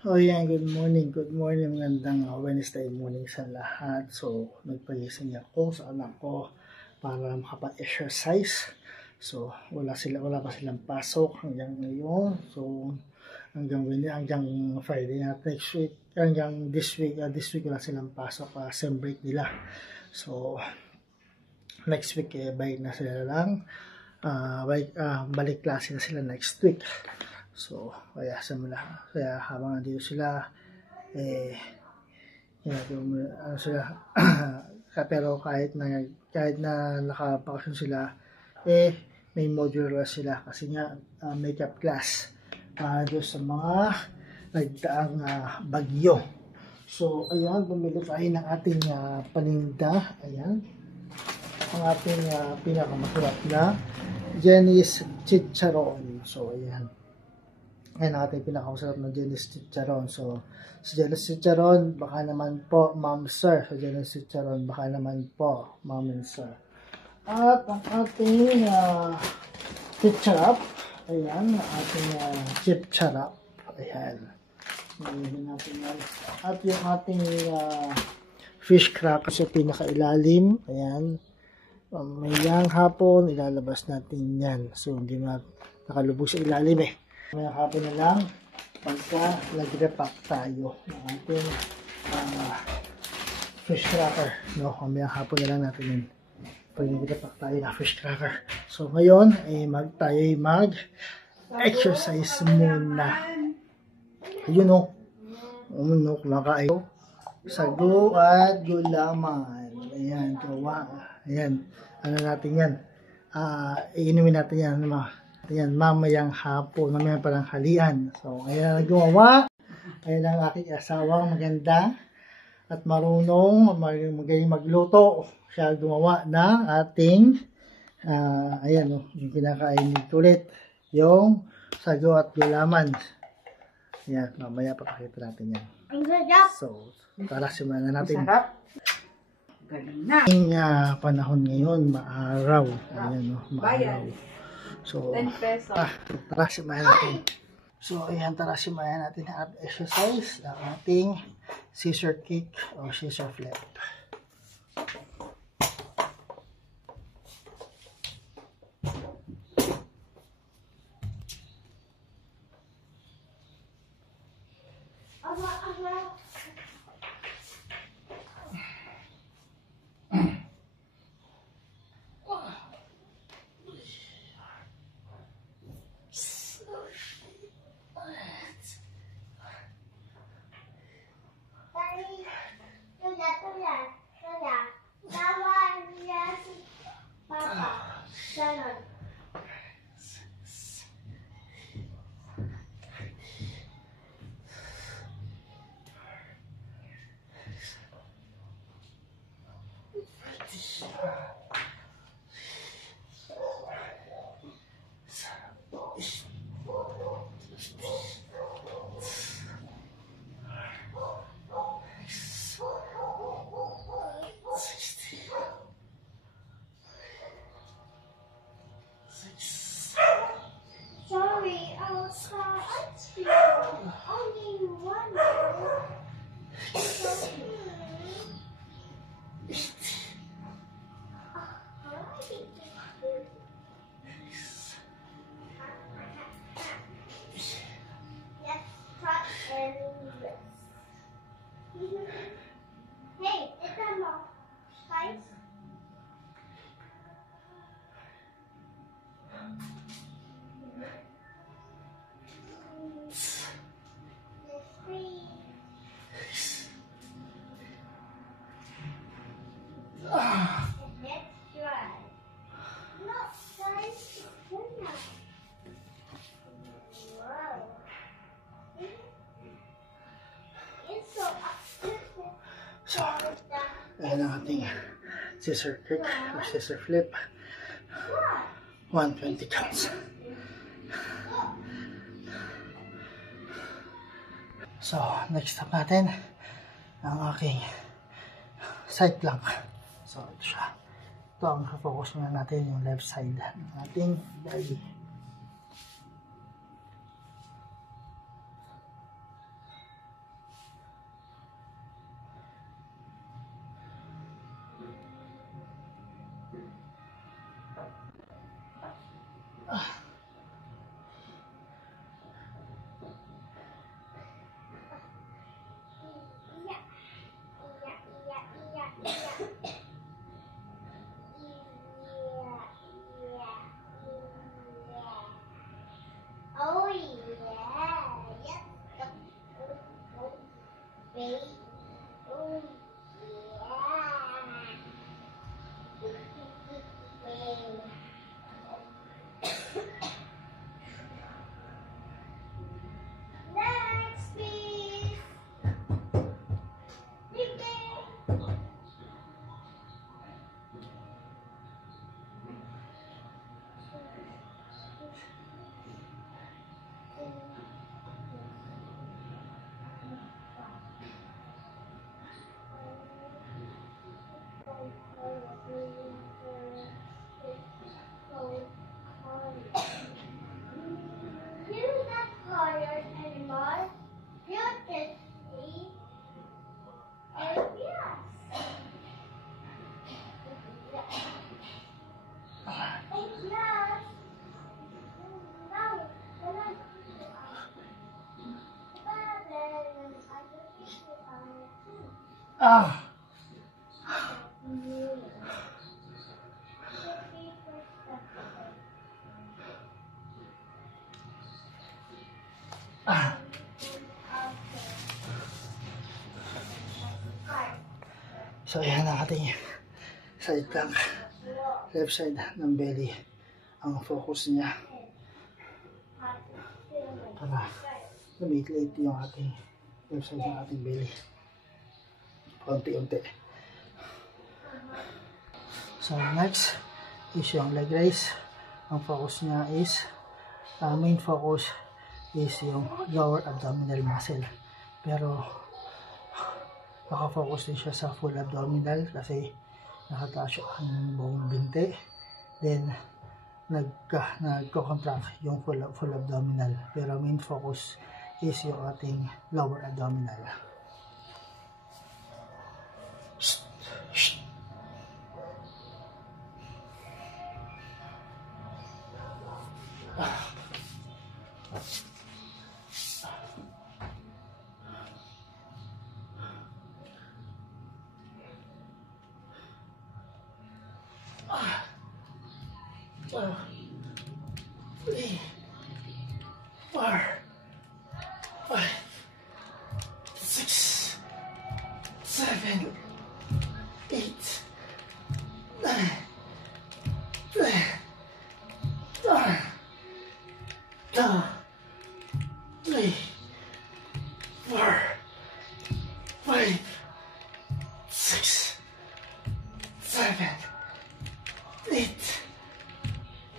Oh yeah, good morning, magandang Wednesday morning sa lahat. So, nagpagising ako sa anak ko para makapag-exercise. So, wala pa silang pasok hanggang ngayon. So, hanggang Friday na next week, hanggang this week wala silang pasok, sem break nila. So, next week balik na sila lang. Balik klase na sila next week. So, kaya habang nandito sila, sila, pero kahit na nakabakasyon sila, may modular sila kasi nga makeup class doon sa mga nagdaang bagyo. So, ayan, bumili tayo ng ating paninda. Ayan, ang ating pinakamasarap na Jenny's Chicharon. So, ayan. Ayan ang ating pinakamasarap na Jenny's Chicharon. So, sa Jenny's Chicharon, baka naman po, ma'am sir. Sa Jenny's Chicharon, baka naman po, ma'am and sir. At ang ating chicharap. Ayan, ang ating chicharap. Ayan. Ayan natin yan. At yung ating fish cracker sa pinakailalim. Ayan. Mayang hapon, ilalabas natin yan. So, hindi na nakalubog sa ilalim Mayang hapon na lang, pagka nag-repack tayo ng ating fish cracker. No, mayang hapon na lang natin yun. Pag nag-repack tayo ng fish cracker. So, ngayon, tayo mag-exercise muna. Ayun kumakain. Sago at gulaman. Ayan, gawa. Ayan, ano natin yan? Iinumin natin yan, mamayang hapon, mamayang palanghalian. So, ayan ang gumawa. Ayan ang aking asawang maganda at marunong, magaling magluto. Siya gumawa ng ating, yung kinakain nito ulit, yung sago at gulaman. Ayan, mamaya papakita natin yan. So, tara, simulan na natin. Ang panahon ngayon, maaraw. Ayan, maaraw. So, tara, simulan natin. So, ayan, tara, simulan natin ang exercise, ang ating scissor kick o scissor flip. So, ayan ang ating scissor kick or scissor flip. 120 counts. So, next step natin ang aking side plank. So, ito siya. Ito ang focus na natin, yung left side ng ating belly. Next, please. You're not tired anymore. You can eat and yes. And yes. Now, when I Ah! Ah! So, ayan ang ating side plank. Left side ng belly. Ang focus niya para lumit-lit yung ating left side ng ating belly. Unti-unti. So, next is yung leg raise. Ang focus niya is, main focus is yung lower abdominal muscle. Pero, nakafocus din siya sa full abdominal kasi nakataas ang buong binti. Then, nagko-contract yung full abdominal. Pero main focus is yung ating lower abdominal. Three, 4, 5, 6, 7, 8, 9, 10, 3, 4, 5, 6, 7, 8,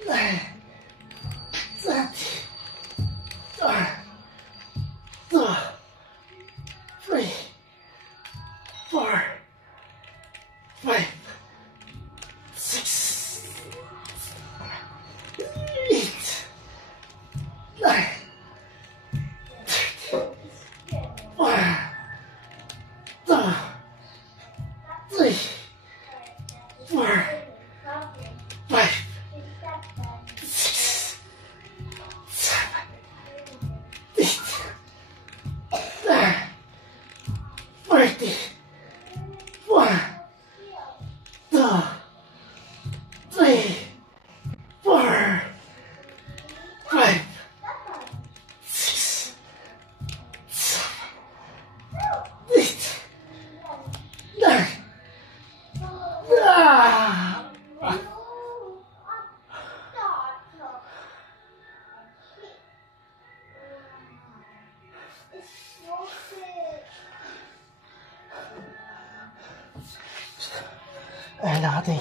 9, 3, 4, 5, 6, 8, 9, 3, 4, 5, 6, 7, 8, 9, 40, 1, 2, 3, 4, 5, 6, 7, 8, 9. Ayan ang ating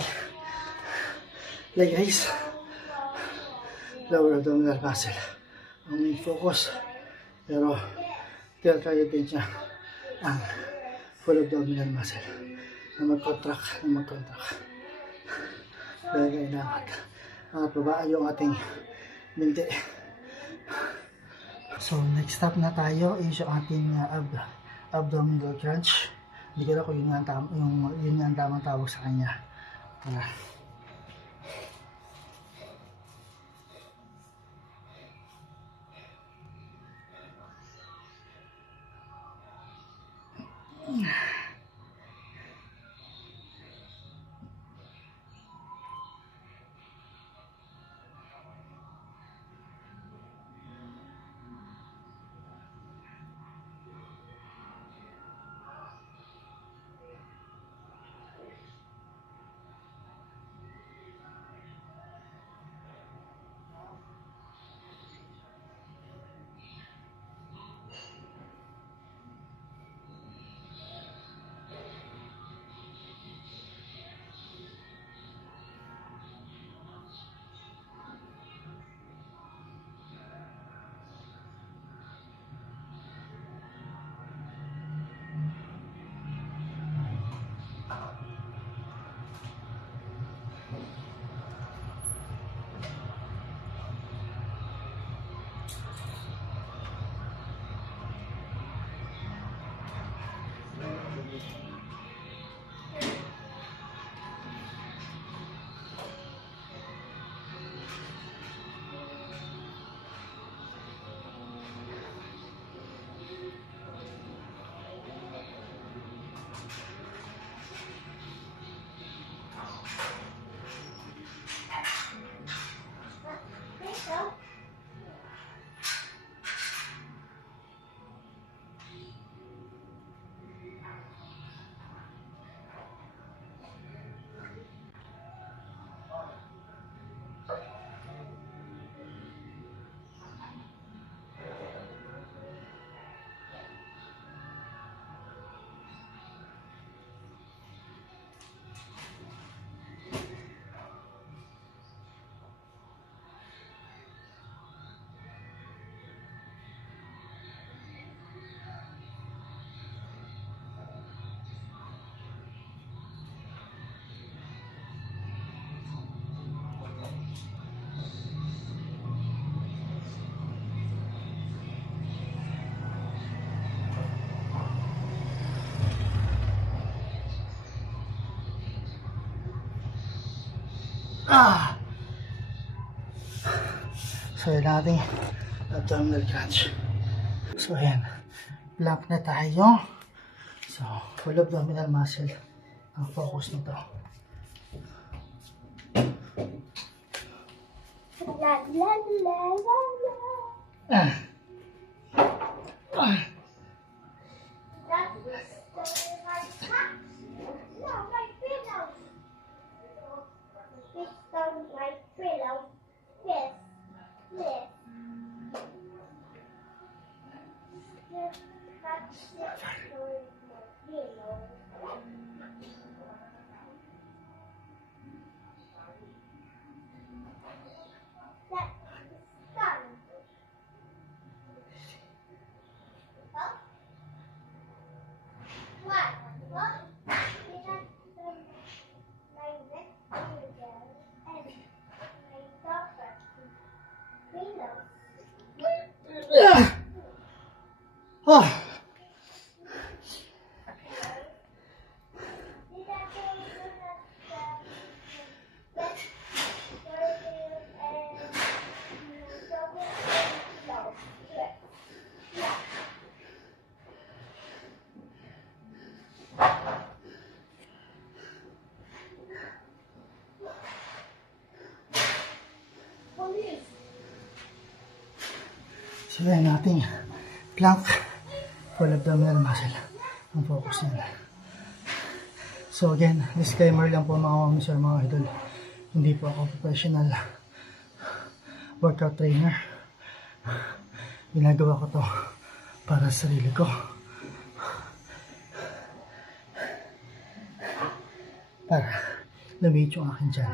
leg raise. Lower abdominal muscle ang main focus. Pero kaya din siya ang full abdominal muscle na mag-contract. Dahil kailangan pabaan yung ating binti. So next step na tayo is yung ating abdominal crunch. Hindi ko na kung yun nga ang tamang tawag sa kanya. So yun natin abdominal crunch. So ayan, plank na tayo. So full abdominal muscle ang focus nito. La la la la la. That's my hat. No, my pillow. It's on my pillow. Yes. Yes. That's it for my pillow. So yan natin plank, full abdominal muscle ang focus niya. So again, disclaimer lang po mga mami sir, mga idol, hindi po ako professional workout trainer. Ginagawa ko to para sa sarili ko, para lumit yung akin dyan.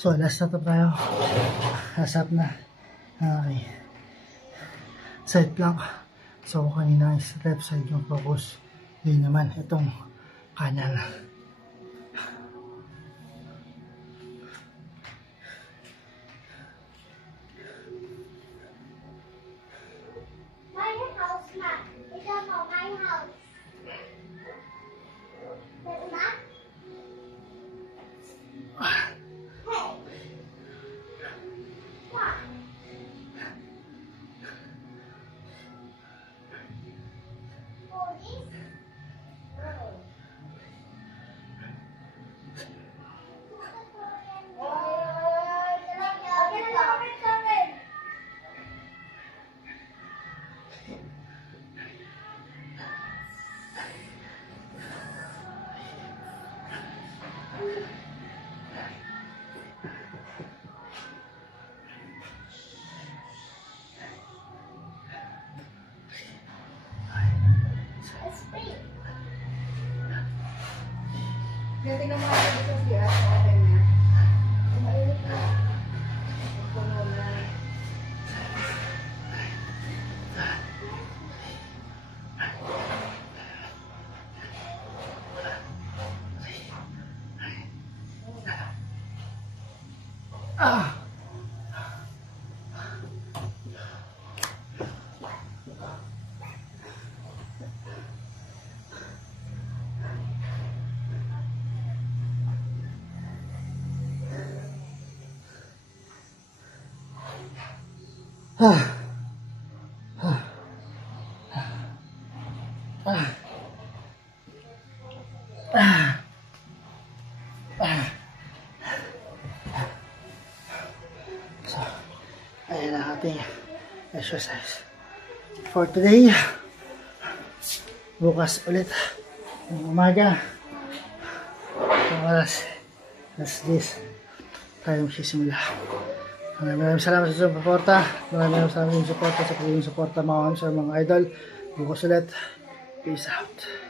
So, last na to tayo. Last up na. Okay. Side plank. So, kanina is left side yung focus. Hindi naman itong kanan. My house, ma. It's on my house. But ma? Hey. What? For this? Tingnan mo ako dito siya. Okay na. Mainit na. Puno na. Ah. Ah. Ah. Ah. Ah. Ah. So, ayan ang ating exercise for today. Bukas ulit ng umaga. Ang oras as this tayo magsisimula. Maraming salamat sa suporta. Maraming salamat sa suporta sa pagiging suporta mga idol. Bukas ulit. Peace out.